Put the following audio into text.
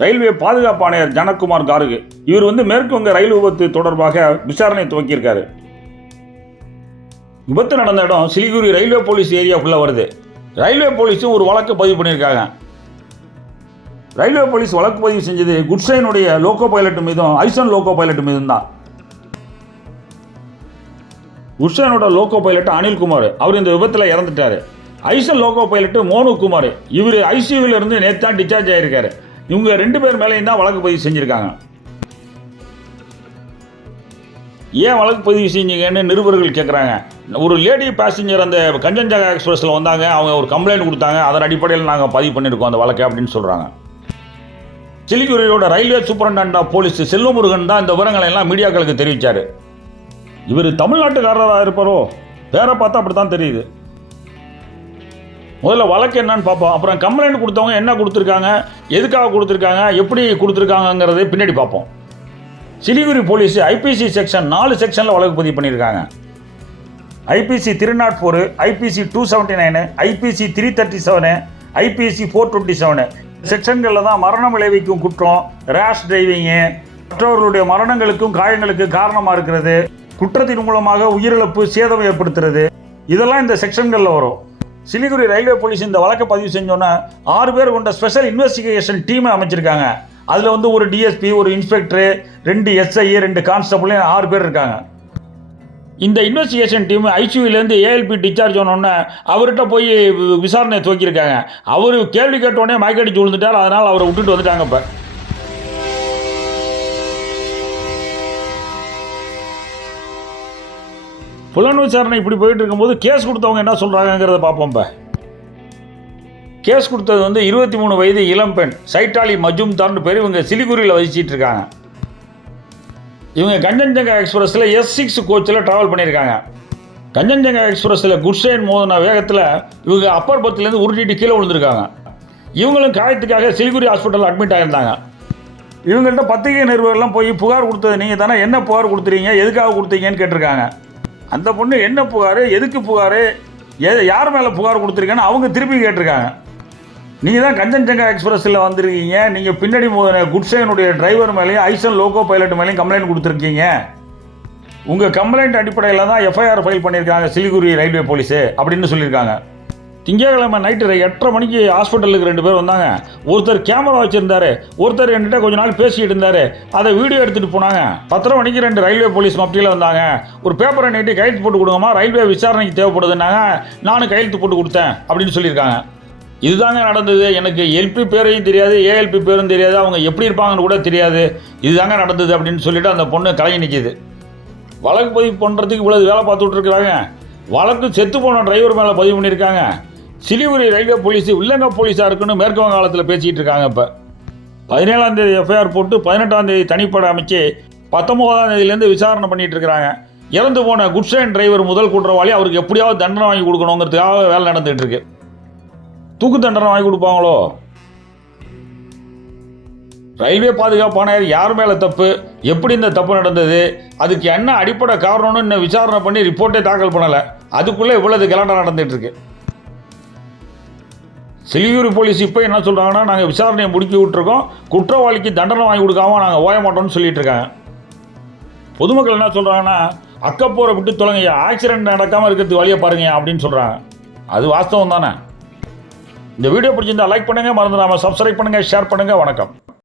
Railway பாதுகாப்பு ஆணையர் ஜனகுமார் கார்க் இவர் மேற்கு வங்க ரயில் விபத்து தொடர்பாக விசாரணை துவக்கியிருக்காரு. விபத்து நடந்த இடம் சிலிகுரி ரயில்வே போலீஸ் ஏரியாவுக்குள்ள வருது. ரயில்வே போலீஸும் ஒரு வழக்கு பதிவு பண்ணியிருக்காங்க. ரயில்வே போலீஸ் வழக்கு பதிவு செஞ்சது குட்ஷைனுடைய லோகோ பைலட் மீதும் ஐசன் லோகோ பைலட் மீதும் தான். குட்ஷைனோட லோகோ பைலட் அனில்குமார் அவர் இந்த விபத்தில் இறந்துட்டார். ஐசன் லோகோ பைலட் மோனு குமார் இவர் ஐசியூவில் இருந்து நேற்று தான் டிஸ்சார்ஜ் ஆகியிருக்காரு. இவங்க 2 பேர் மேலேயும் தான் வழக்கு பதிவு செஞ்சுருக்காங்க. ஏன் வழக்கு பதிவு செஞ்சீங்கன்னு நிருபர்கள் கேட்குறாங்க. ஒரு லேடி பேசஞ்சர் அந்த கஞ்சன்ஜங்கா எக்ஸ்பிரஸில் வந்தாங்க, அவங்க ஒரு கம்ப்ளைண்ட் கொடுத்தாங்க, அதன் அடிப்படையில் நாங்கள் பதிவு பண்ணியிருக்கோம் அந்த வழக்கை அப்படின்னு சொல்கிறாங்க. சிலிகுரியோட railway superintendent of police Selvamurugan தான் இந்த விவரங்களை எல்லாம் மீடியாக்களுக்கு தெரிவித்தார். இவர் தமிழ்நாட்டுக்காரராக இருப்பாரோ? பேரை பார்த்தா அப்படி தான் தெரியுது. முதல்ல வழக்கு என்னன்னு பார்ப்போம், அப்புறம் கம்ப்ளைண்ட் கொடுத்தவங்க என்ன கொடுத்துருக்காங்க, எதுக்காக கொடுத்துருக்காங்க, எப்படி கொடுத்துருக்காங்கிறதை பின்னாடி பார்ப்போம். சிலிகுரி போலீஸ் ஐபிசி செக்ஷன் 4 செக்ஷனில் வழக்கு பதிவு பண்ணியிருக்காங்க. ஐபிசி 304, ஐபிசி 279, ஐபிசி 337, ஐபிசி 427 செக்ஷன்களில் தான் மரணம் விளைவிக்கும் குற்றம், ரேஷ் டிரைவிங்கு, மற்றவர்களுடைய மரணங்களுக்கும் காயங்களுக்கு காரணமாக இருக்கிறது, குற்றத்தின் மூலமாக உயிரிழப்பு சேதம் ஏற்படுத்துறது, இதெல்லாம் இந்த செக்ஷன்களில் வரும். சிலிகுரி ரயில்வே போலீஸ் இந்த வழக்கை பதிவு செஞ்சோன்னா 6 பேர் கொண்ட ஸ்பெஷல் இன்வெஸ்டிகேஷன் டீமை அமைச்சிருக்காங்க. அதில் ஒரு டிஎஸ்பி, ஒரு இன்ஸ்பெக்டரு, 2 எஸ்ஐ, 2 கான்ஸ்டபிள், 6 பேர் இருக்காங்க. இந்த இன்வெஸ்டிகேஷன் டீம் ஐசியூலேருந்து ஏஎல்பி டிஸ்சார்ஜ் ஆனோடனே அவர்கிட்ட போய் விசாரணை துவக்கியிருக்காங்க. அவர் கேள்வி கேட்டோடனே மயக்கடிச்சு விழுந்துட்டார், அதனால் அவரை விட்டுட்டு வந்துட்டாங்க. இப்போ புலன் விசாரணை இப்படி போயிட்டு இருக்கும்போது கேஸ் கொடுத்தவங்க என்ன சொல்கிறாங்கிறத பார்ப்போம். இப்போ கேஸ் கொடுத்தது 23 வயது இளம்பெண் சைட்டாலி மஜும்தார்னு பேர். இவங்க சிலிகுரியில் வசிச்சிட்டு இருக்காங்க. இவங்க கஞ்சன்ஜங்கா எக்ஸ்பிரஸில் S6 கோச்சில் ட்ராவல் பண்ணியிருக்காங்க. கஞ்சன்ஜங்கா எக்ஸ்பிரஸில் குட்ஷைன் மோதின வேகத்தில் இவங்க அப்பர் பர்த்லேருந்து உருட்டிட்டு கீழே விழுந்திருக்காங்க. இவங்களும் காயத்துக்காக சிலிகுரி ஹாஸ்பிட்டலில் அட்மிட் ஆகியிருந்தாங்க. இவங்கள்ட்ட பத்திரிகை நிருபர்கள்லாம் போய் புகார் கொடுத்தது நீங்கள் தானே, என்ன புகார் கொடுத்துறீங்க, எதுக்காக கொடுத்தீங்கன்னு கேட்டிருக்காங்க. அந்த பொண்ணு என்ன புகார், எதுக்கு புகார், யார் மேலே புகார் கொடுத்துருக்கேன்னு அவங்க திருப்பி கேட்டிருக்காங்க. நீங்கள் தான் கஞ்சன்ஜங்கா எக்ஸ்பிரஸில் வந்திருக்கீங்க, நீங்கள் பின்னாடி குட்ஷைனுடைய டிரைவர் மேலேயும் ஐசன் லோகோ பைலட் மேலேயும் கம்ப்ளைண்ட் கொடுத்துருக்கீங்க. உங்கள் கம்ப்ளைண்ட் அடிப்படையில் தான் எஃப்ஐஆர் ஃபைல் பண்ணியிருக்காங்க சிலிகுரி ரயில்வே போலீஸு அப்படின்னு சொல்லியிருக்காங்க. திங்கட்கிழமை நைட்டு 8:30 மணிக்கு ஹாஸ்பிட்டலுக்கு 2 பேர் வந்தாங்க. ஒருத்தர் கேமரா வச்சுருந்தார், ஒருத்தர் என்கிட்ட கொஞ்ச நாள் பேசிக்கிட்டு இருந்தார். அதை வீடியோ எடுத்துகிட்டு போனாங்க. 10:30 மணிக்கு 2 ரயில்வே போலீஸ் மப்டியில் வந்தாங்க. ஒரு பேப்பரை நீட்டி கையெழுத்து போட்டு கொடுங்கம்மா, ரயில்வே விசாரணைக்கு தேவைப்படுதுன்னாங்க. நானும் கையெழுத்து போட்டு கொடுத்தேன் அப்படின்னு சொல்லியிருக்காங்க. இதுதாங்க நடந்தது. எனக்கு எல்பி பேரையும் தெரியாது, ஏஎல்பி பேரும் தெரியாது, அவங்க எப்படி இருப்பாங்கன்னு கூட தெரியாது. இதுதாங்க நடந்தது அப்படின்னு சொல்லிட்டு அந்த பொண்ணு கலங்கி நிற்கிது. வழக்கு பதிவு பண்ணுறதுக்கு இவ்வளோ வேலை பார்த்துட்டு இருக்கிறாங்க. வழக்கு செத்து போன டிரைவர் மேலே பதிவு பண்ணியிருக்காங்க. சிலிகுரி ரயில்வே போலீஸ் வில்லங்க போலீஸாக இருக்குன்னு மேற்கு வங்காளத்தில் பேசிக்கிட்டு இருக்காங்க. இப்போ 17ஆம் தேதி எஃப்ஐஆர் போட்டு 18ஆம் தேதி தனிப்படை அமைச்சு 19ஆம் தேதியிலேருந்து விசாரணை பண்ணிகிட்டு இருக்கிறாங்க. இறந்து போன குட்ஷைன் டிரைவர் முதல் குற்றவாளி, அவருக்கு எப்படியாவது தண்டனை வாங்கி கொடுக்கணுங்கிறதுக்காக வேலை நடந்துகிட்டு இருக்கு. தூக்கு தண்டனை வாங்கி கொடுப்பாங்களோ? ரயில்வே பாதுகாப்பு ஆணையர் யார் மேலே தப்பு, எப்படி இந்த தப்பு நடந்தது, அதுக்கு என்ன அடிப்படை காரணம்னு இன்னும் விசாரணை பண்ணி ரிப்போர்ட்டே தாக்கல் பண்ணலை. அதுக்குள்ளே இவ்வளவு கலாட்டா நடந்துகிட்டு இருக்கு. சிலிகுரி போலீஸ் இப்போ என்ன சொல்கிறாங்கன்னா, நாங்கள் விசாரணையை முடுக்கி விட்டுருக்கோம், குற்றவாளிக்கு தண்டனை வாங்கி கொடுக்காம நாங்கள் ஓய மாட்டோம்னு சொல்லிட்டு இருக்காங்க. பொதுமக்கள் என்ன சொல்கிறாங்கன்னா, அக்கப்போரை விட்டு தொலைங்க, ஆக்சிடென்ட் நடக்காமல் இருக்கிறதுக்கு வழியை பாருங்க அப்படின்னு சொல்கிறாங்க. அது வாஸ்தவம் தானே. இந்த வீடியோ பிடிச்சிருந்தா லைக் பண்ணுங்கள், மறந்துடாமல் சப்ஸ்கிரைப் பண்ணுங்கள், ஷேர் பண்ணுங்கள். வணக்கம்.